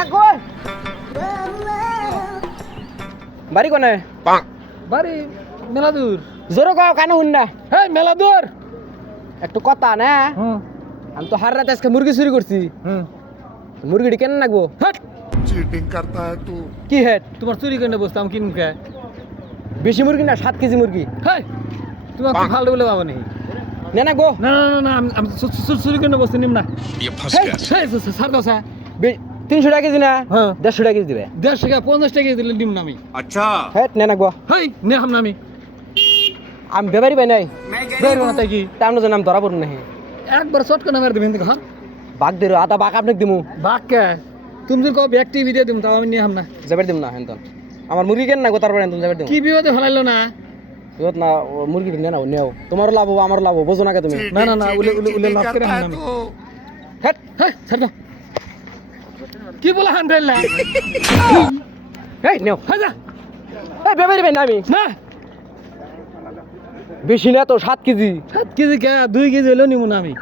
কাকু বাড়ি কোনে বাড়ি মেলা দূর। জোরে কও কানে শুন না হ্যাঁ মেলা দূর। একটু কথা না হুম আমি তো হার রাতে আজকে মুরগি চুরি করছি হুম। মুরগিটি কেন নাগবো হাট चीटिंग करता है तू। কি হেড তোমার চুরি করে বসতাম কিনুম কে? বেশি মুরগি না 7 কেজি মুরগি হ্যাঁ তোমার কি ফালতু বলে পাবো নাকি? না নাগবো না না না না আমি চুরি করে বসতে নিম না। ये ফস হেই, गया। হ্যাঁ সার কথা। 300 টাকা কেজি না হ্যাঁ 150 টাকা কেজি দিবে 150 টাকা 50 টাকা দিলে নিম না আমি। अच्छा হেড না নাগবো হ্যাঁ নে হাম না আমি। আমি বেবারি বাই নাই বের না তাই কি? তার জন্য আমি ধরা পড়ুন নাহি একবার শর্ট করে মার দেবেন দেখো। হ্যাঁ বাঘ দিরো আদা বাঘ আপনাকে দিমু বাক কে তুমি যদি কও ব্যাগ টিভি দিয়ে দিম তাও আমি নিয়ে হাম না। যাবার দিম না হেন আমার মুরগি কেন নাগবো তারপরে হেন যাবার দিম কি বিপদে ফেলাইলো না? ইয়ত না মুরগিটি নে নাও নেও তোমারও লাভ হবো আমারও লাভ হবো বোঝো না কে তুমি না না না উলে উলে উলে লক করে হাম না আমি। হেড হ্যাঁ ছাড় দাও। কি বলে হান রেল না? হেই নেও হ্যাঁ যা এই বেবারি বাই না আমি না বেশি না তো 7 কেজি 7 কেজি কে 2 কেজি হলেও নিব না আমি।